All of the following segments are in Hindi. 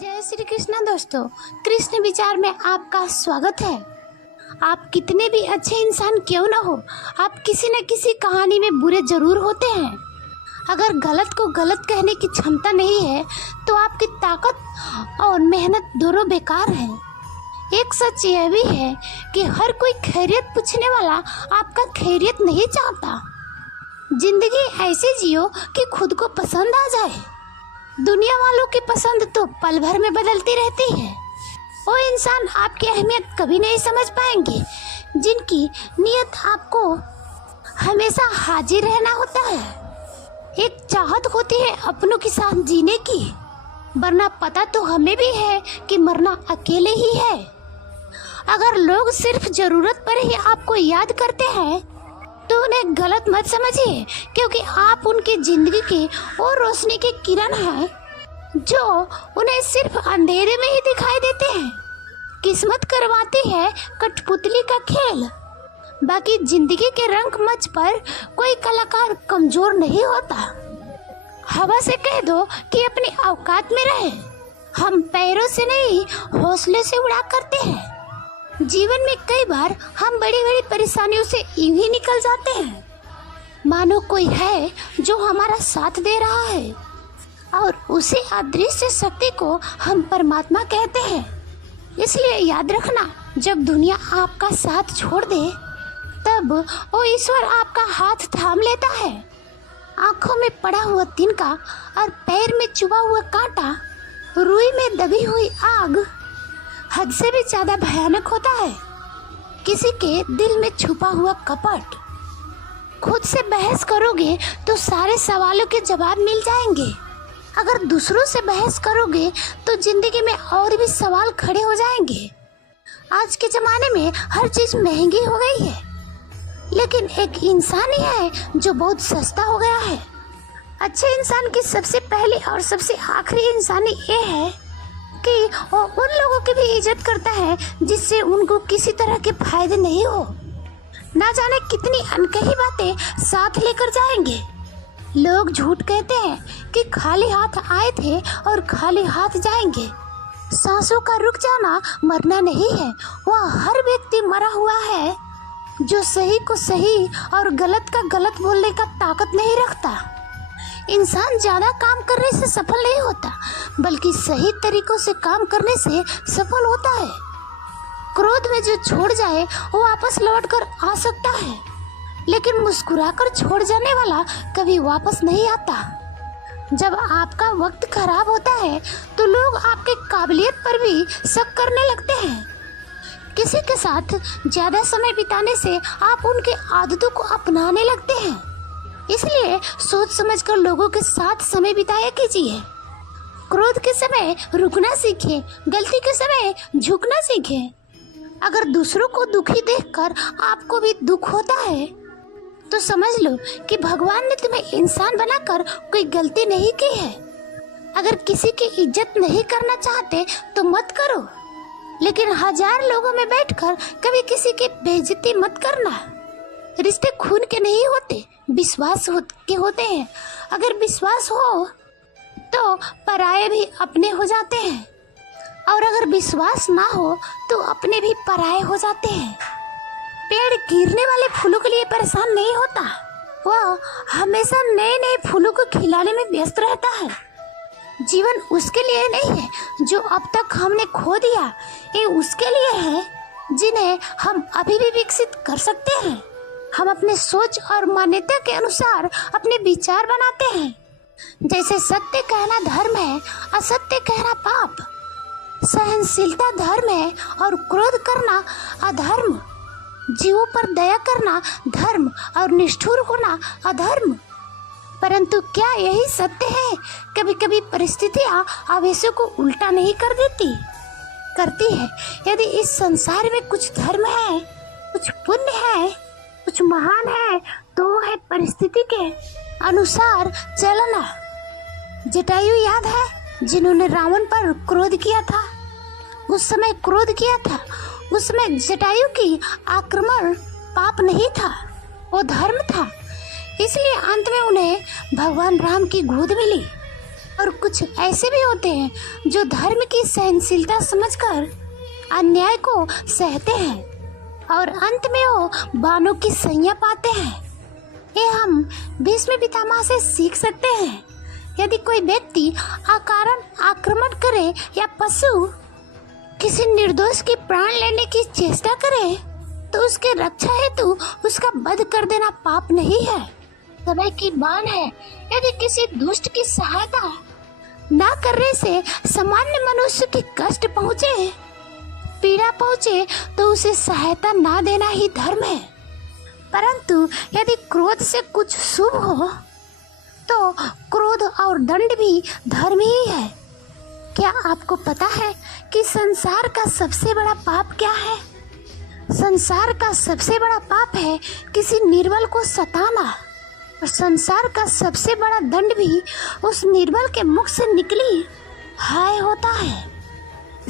जय श्री कृष्णा दोस्तों, कृष्ण विचार में आपका स्वागत है। आप कितने भी अच्छे इंसान क्यों ना हो, आप किसी न किसी कहानी में बुरे जरूर होते हैं। अगर गलत को गलत कहने की क्षमता नहीं है तो आपकी ताकत और मेहनत दोनों बेकार है। एक सच यह भी है कि हर कोई खैरियत पूछने वाला आपका खैरियत नहीं चाहता। जिंदगी ऐसे जियो कि खुद को पसंद आ जाए। दुनिया वालों की पसंद तो पल भर में बदलती रहती है। वो इंसान आपकी अहमियत कभी नहीं समझ पाएंगे जिनकी नियत आपको हमेशा हाजिर रहना होता है। एक चाहत होती है अपनों के साथ जीने की, वरना पता तो हमें भी है कि मरना अकेले ही है। अगर लोग सिर्फ जरूरत पर ही आपको याद करते हैं तो उन्हें गलत मत समझिए, क्योंकि आप उनकी जिंदगी की वो रोशनी की किरण हैं जो उन्हें सिर्फ अंधेरे में ही दिखाई देते हैं। किस्मत करवाती है कठपुतली का खेल, बाकी जिंदगी के रंग मंच पर कोई कलाकार कमजोर नहीं होता। हवा से कह दो कि अपनी औकात में रहे। हम पैरों से नहीं हौसले से उड़ा करते हैं। जीवन में कई बार हम बड़ी बड़ी परेशानियों से यूं ही निकल जाते हैं, मानो कोई है जो हमारा साथ दे रहा है, और उसी अदृश्य शक्ति को हम परमात्मा कहते हैं। इसलिए याद रखना, जब दुनिया आपका साथ छोड़ दे तब वो ईश्वर आपका हाथ थाम लेता है। आंखों में पड़ा हुआ तिनका और पैर में चुभा हुआ कांटा, रुई में दबी हुई आग हद से भी ज्यादा भयानक होता है। किसी के दिल में छुपा हुआ कपट। खुद से बहस करोगे तो सारे सवालों के जवाब मिल जाएंगे। अगर दूसरों से बहस करोगे तो जिंदगी में और भी सवाल खड़े हो जाएंगे। आज के जमाने में हर चीज महंगी हो गई है, लेकिन एक इंसान ही है जो बहुत सस्ता हो गया है। अच्छे इंसान की सबसे पहली और सबसे आखिरी इंसानी ये है कि वो उन लोगों की भी इज्जत करता है जिससे उनको किसी तरह के फायदे नहीं हो। ना जाने कितनी अनकही बातें साथ लेकर जाएंगे। लोग झूठ कहते हैं कि खाली हाथ आए थे और खाली हाथ जाएंगे। सांसों का रुक जाना मरना नहीं है, वह हर व्यक्ति मरा हुआ है जो सही को सही और गलत का गलत बोलने का ताकत नहीं रखता। इंसान ज्यादा काम करने से सफल नहीं होता, बल्कि सही तरीकों से काम करने से सफल होता है। क्रोध में जो छोड़ जाए वो वापस लौट कर आ सकता है, लेकिन मुस्कुराकर छोड़ जाने वाला कभी वापस नहीं आता। जब आपका वक्त खराब होता है तो लोग आपके काबिलियत पर भी शक करने लगते हैं। किसी के साथ ज्यादा समय बिताने से आप उनके आदतों को अपनाने लगते हैं। इसलिए सोच समझकर लोगों के साथ समय बिताया कीजिए। क्रोध के समय रुकना सीखें, गलती के समय झुकना सीखें। अगर दूसरों को दुखी देखकर आपको भी दुख होता है तो समझ लो कि भगवान ने तुम्हें इंसान बनाकर कोई गलती नहीं की है। अगर किसी की इज्जत नहीं करना चाहते तो मत करो, लेकिन हजार लोगों में बैठकर कभी किसी की बेइज्जती मत करना। रिश्ते खून के नहीं होते, विश्वास के होते हैं। अगर विश्वास हो तो पराये भी अपने हो जाते हैं, और अगर विश्वास ना हो तो अपने भी पराये हो जाते हैं। पेड़ गिरने वाले फूलों के लिए परेशान नहीं होता, वह हमेशा नए नए फूलों को खिलाने में व्यस्त रहता है। जीवन उसके लिए नहीं है जो अब तक हमने खो दिया, ये उसके लिए है जिन्हें हम अभी भी विकसित कर सकते हैं। हम अपने सोच और मान्यता के अनुसार अपने विचार बनाते हैं। जैसे सत्य कहना धर्म है, असत्य कहना पाप। सहनशीलता धर्म है और क्रोध करना अधर्म। जीवों पर दया करना धर्म और निष्ठुर होना अधर्म। परंतु क्या यही सत्य है? कभी कभी परिस्थितियाँ आवेशों को उल्टा नहीं कर देती, करती है। यदि इस संसार में कुछ धर्म है, कुछ पुण्य है, कुछ महान है, तो है परिस्थिति के अनुसार चलना। जटायु याद है जिन्होंने रावण पर क्रोध किया था? उस समय क्रोध किया था, उस समय जटायु की आक्रमण पाप नहीं था, वो धर्म था। इसलिए अंत में उन्हें भगवान राम की गोद मिली और कुछ ऐसे भी होते हैं जो धर्म की सहनशीलता समझकर अन्याय को सहते हैं और अंत में वो बाणों की सैया पाते हैं। ये हम भीष्म पितामह से सीख सकते हैं। यदि कोई व्यक्ति अकारण आक्रमण करे या पशु किसी निर्दोष की प्राण लेने की चेष्टा करे तो उसके रक्षा हेतु उसका वध कर देना पाप नहीं है, समय की बान है। यदि किसी दुष्ट की सहायता ना करने से सामान्य मनुष्य की कष्ट पहुँचे, पीड़ा पहुँचे, तो उसे सहायता ना देना ही धर्म है। परंतु यदि क्रोध से कुछ शुभ हो तो क्रोध और दंड भी धर्म ही है। क्या आपको पता है कि संसार का सबसे बड़ा पाप क्या है? संसार का सबसे बड़ा पाप है किसी निर्बल को सताना, और संसार का सबसे बड़ा दंड भी उस निर्बल के मुख से निकली हाय होता है।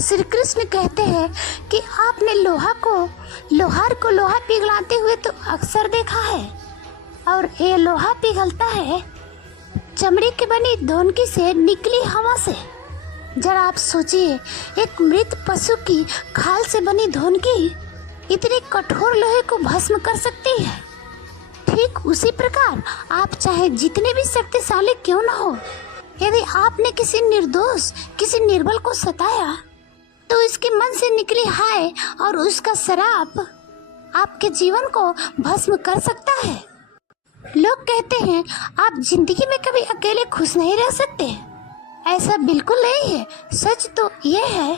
श्री कृष्ण कहते हैं कि आपने लोहार को लोहा पिघलाते हुए तो अक्सर देखा है, और ये लोहा पिघलता है चमड़ी के बनी धोनकी से निकली हवा से। जरा आप सोचिए, एक मृत पशु की खाल से बनी धोनकी इतनी कठोर लोहे को भस्म कर सकती है। ठीक उसी प्रकार आप चाहे जितने भी शक्तिशाली क्यों न हो, यदि आपने किसी निर्दोष, किसी निर्बल को सताया तो इसके मन से निकली हाय और उसका श्राप आपके जीवन को भस्म कर सकता है। लोग कहते हैं आप जिंदगी में कभी अकेले खुश नहीं रह सकते। ऐसा बिल्कुल नहीं है। सच तो ये है,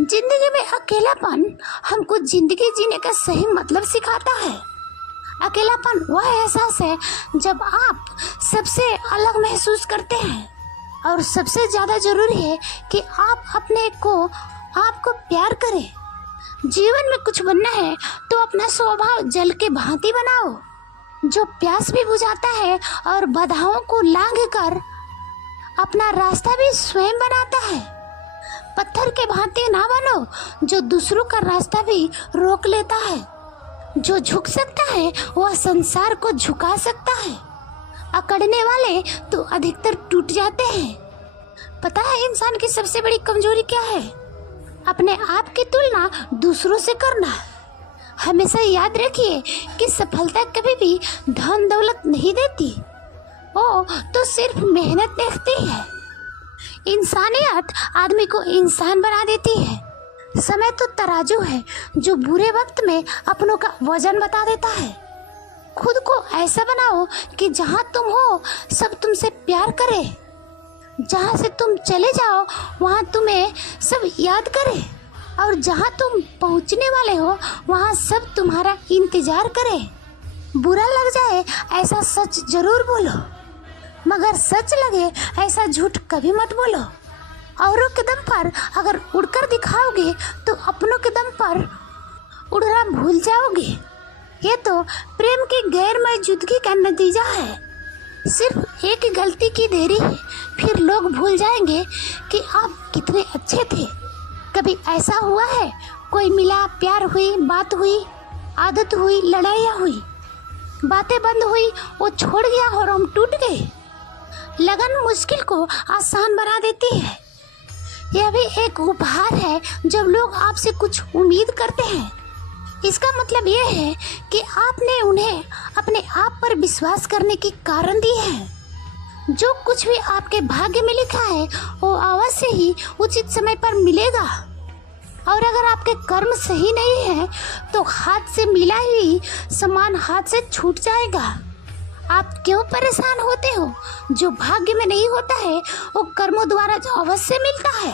जिंदगी में अकेलापन हमको जिंदगी जीने का सही मतलब सिखाता है। अकेलापन वह एहसास है जब आप सबसे अलग महसूस करते हैं, और सबसे ज्यादा जरूरी है कि आप अपने को आपको प्यार करें। जीवन में कुछ बनना है तो अपना स्वभाव जल के भांति बनाओ, जो प्यास भी बुझाता है और बाधाओं को लांघ कर अपना रास्ता भी स्वयं बनाता है। पत्थर के भांति ना बनो जो दूसरों का रास्ता भी रोक लेता है। जो झुक सकता है वह संसार को झुका सकता है। अकड़ने वाले तो अधिकतर टूट जाते हैं। पता है इंसान की सबसे बड़ी कमजोरी क्या है? अपने आप की तुलना दूसरों से करना। हमेशा याद रखिए कि सफलता कभी भी धन दौलत नहीं देती, वो तो सिर्फ मेहनत देखती है। इंसानियत आदमी को इंसान बना देती है। समय तो तराजू है जो बुरे वक्त में अपनों का वजन बता देता है। खुद को ऐसा बनाओ कि जहाँ तुम हो सब तुमसे प्यार करे, जहाँ से तुम चले जाओ वहाँ तुम्हें सब याद करे, और जहाँ तुम पहुँचने वाले हो वहाँ सब तुम्हारा इंतजार करे। बुरा लग जाए ऐसा सच जरूर बोलो, मगर सच लगे ऐसा झूठ कभी मत बोलो। औरों के दम पर अगर उड़कर दिखाओगे तो अपनों के दम पर उड़ना भूल जाओगे। ये तो प्रेम की गैर मौजूदगी का नतीजा है। सिर्फ एक गलती की देरी है, फिर लोग भूल जाएंगे कि आप कितने अच्छे थे। कभी ऐसा हुआ है कोई मिला, प्यार हुई, बात हुई, आदत हुई, लड़ाइयाँ हुई, बातें बंद हुई, वो छोड़ गया और हम टूट गए। लगन मुश्किल को आसान बना देती है। यह भी एक उपहार है जब लोग आपसे कुछ उम्मीद करते हैं। इसका मतलब यह है कि आपने उन्हें अपने आप पर विश्वास करने की कारण दी है। जो कुछ भी आपके भाग्य में लिखा है वो अवश्य ही उचित समय पर मिलेगा, और अगर आपके कर्म सही नहीं है तो हाथ से मिला ही सामान हाथ से छूट जाएगा। आप क्यों परेशान होते हो? जो भाग्य में नहीं होता है वो कर्मों द्वारा जो अवश्य मिलता है।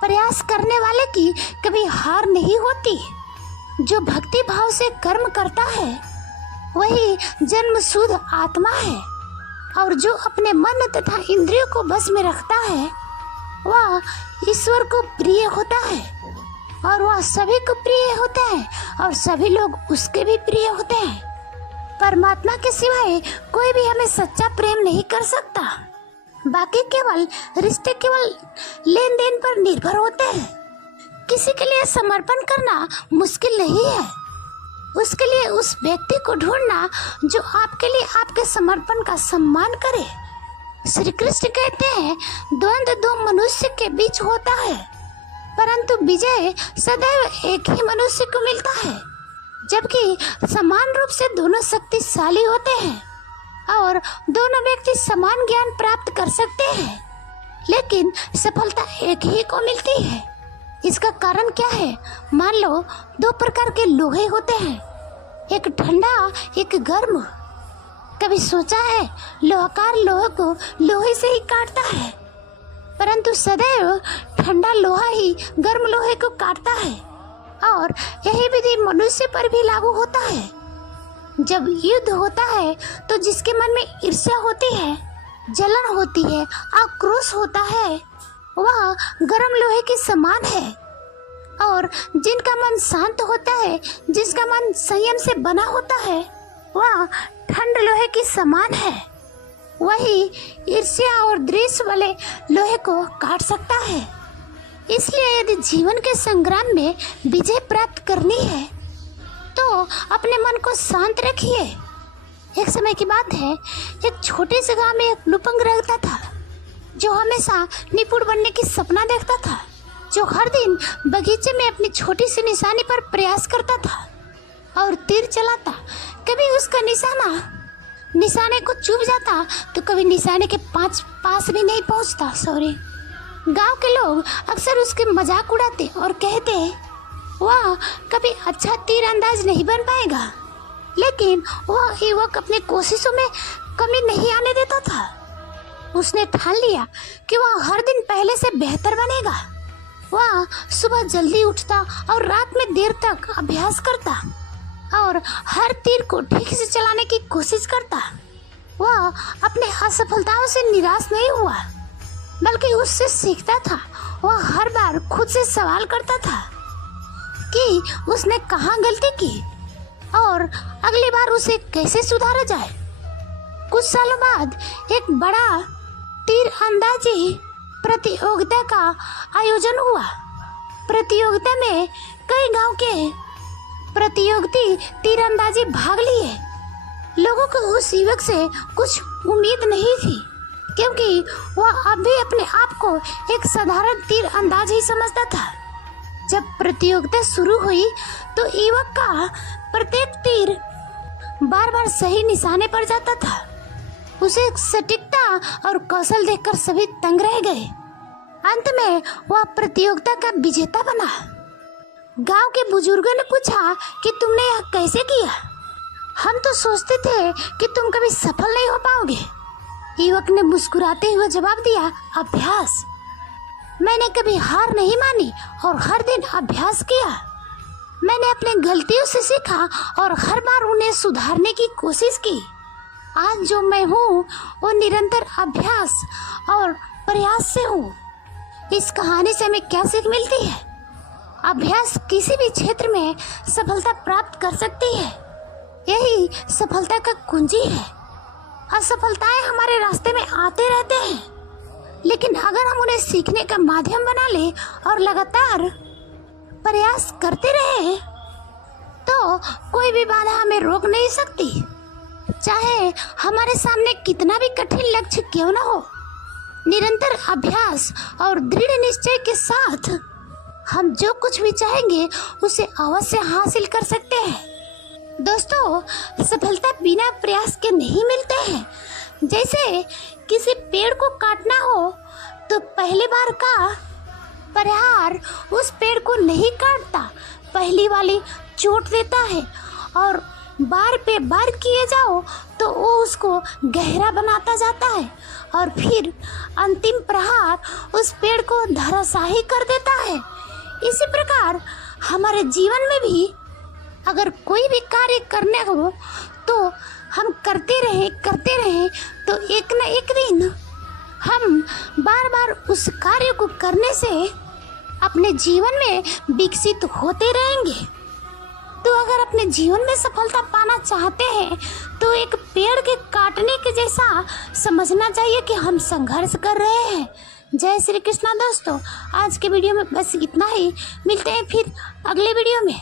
प्रयास करने वाले की कभी हार नहीं होती। जो भक्ति भाव से कर्म करता है वही जन्म शुद्ध आत्मा है, और जो अपने मन तथा इंद्रियों को बस में रखता है वह ईश्वर को प्रिय होता है, और वह सभी को प्रिय होता है, और सभी लोग उसके भी प्रिय होते हैं। परमात्मा के सिवाय कोई भी हमें सच्चा प्रेम नहीं कर सकता। बाकी केवल रिश्ते केवल लेन देन पर निर्भर होते हैं। किसी के लिए समर्पण करना मुश्किल नहीं है। उसके लिए उस व्यक्ति को ढूंढना जो आपके लिए आपके समर्पण का सम्मान करे। श्री कृष्ण कहते हैं द्वंद्व दो मनुष्य के बीच होता है, परंतु विजय सदैव एक ही मनुष्य को मिलता है। जबकि समान रूप से दोनों शक्तिशाली होते हैं और दोनों व्यक्ति समान ज्ञान प्राप्त कर सकते हैं, लेकिन सफलता एक ही को मिलती है। इसका कारण क्या है? मान लो दो प्रकार के लोहे होते हैं, एक ठंडा एक गर्म। कभी सोचा है लोहाकार लोहे को लोहे से ही काटता है, परंतु सदैव ठंडा लोहा ही गर्म लोहे को काटता है। और यही विधि मनुष्य पर भी लागू होता है। जब युद्ध होता है तो जिसके मन में ईर्ष्या होती है, जलन होती है, आक्रोश होता है, वह गर्म लोहे के समान है। और जिनका मन शांत होता है, जिसका मन संयम से बना होता है, वह ठंड लोहे के समान है। वही ईर्ष्या और द्वेष वाले लोहे को काट सकता है। इसलिए यदि जीवन के संग्राम में विजय प्राप्त करनी है तो अपने मन को शांत रखिए। एक समय की बात है, एक छोटे से गांव में एक लुपंग रहता था जो हमेशा निपुण बनने की सपना देखता था, जो हर दिन बगीचे में अपनी छोटी सी निशानी पर प्रयास करता था और तीर चलाता। कभी उसका निशाने को चूक जाता तो कभी निशाने के पास भी नहीं पहुंचता। गांव के लोग अक्सर उसके मजाक उड़ाते और कहते वह कभी अच्छा तीर अंदाज नहीं बन पाएगा, लेकिन वह युवक अपनी कोशिशों में कमी नहीं आने देता था। उसने ठान लिया कि वह हर दिन पहले से बेहतर बनेगा। वह सुबह जल्दी उठता और रात में देर तक अभ्यास करता और हर तीर को ठीक से चलाने की कोशिश करता। वह अपने असफलताओं से निराश नहीं हुआ, बल्कि उससे सीखता था। वह हर बार खुद से सवाल करता था कि उसने कहाँ गलती की और अगली बार उसे कैसे सुधारा जाए। कुछ सालों बाद एक बड़ा तीर अंदाजी प्रतियोगिता का आयोजन हुआ। प्रतियोगिता में कई गांव के प्रतियोगी तीरंदाजी भाग लिए। लोगों को उस युवक से कुछ उम्मीद नहीं थी, क्योंकि वह अब भी अपने आप को एक साधारण तीर अंदाज ही समझता था। जब प्रतियोगिता शुरू हुई तो युवक का प्रत्येक तीर बार बार सही निशाने पर जाता था। उसे सटीकता और कौशल देखकर सभी तंग रह गए। अंत में वह प्रतियोगिता का विजेता बना। गांव के बुजुर्गों ने पूछा कि तुमने यह कैसे किया? हम तो सोचते थे कि तुम कभी सफल नहीं हो पाओगे। युवक ने मुस्कुराते हुए जवाब दिया, अभ्यास। मैंने कभी हार नहीं मानी और हर दिन अभ्यास किया। मैंने अपने गलतियों से सीखा और हर बार उन्हें सुधारने की कोशिश की। आज जो मैं हूँ वो निरंतर अभ्यास और प्रयास से हूँ। इस कहानी से हमें क्या सीख मिलती है? अभ्यास किसी भी क्षेत्र में सफलता प्राप्त कर सकती है। यही सफलता का कुंजी है। असफलताएं हमारे रास्ते में आते रहते हैं, लेकिन अगर हम उन्हें सीखने का माध्यम बना ले और लगातार प्रयास करते रहे तो कोई भी बाधा हमें रोक नहीं सकती। चाहे हमारे सामने कितना भी कठिन लक्ष्य क्यों न हो, निरंतर अभ्यास और दृढ़ निश्चय के साथ हम जो कुछ भी चाहेंगे उसे अवश्य हासिल कर सकते हैं। दोस्तों, सफलता बिना प्रयास के नहीं मिलते हैं। जैसे किसी पेड़ को काटना हो तो पहली बार का प्रहार उस पेड़ को नहीं काटता, पहली वाली चोट देता है और बार पे बार किए जाओ तो वो उसको गहरा बनाता जाता है और फिर अंतिम प्रहार उस पेड़ को धराशायी कर देता है। इसी प्रकार हमारे जीवन में भी अगर कोई भी कार्य करने हो तो हम करते रहें तो एक न एक दिन हम बार बार उस कार्य को करने से अपने जीवन में विकसित होते रहेंगे। तो अगर अपने जीवन में सफलता पाना चाहते हैं तो एक पेड़ के काटने के जैसा समझना चाहिए कि हम संघर्ष कर रहे हैं। जय श्री कृष्णा। दोस्तों, आज के वीडियो में बस इतना ही। मिलते हैं फिर अगले वीडियो में।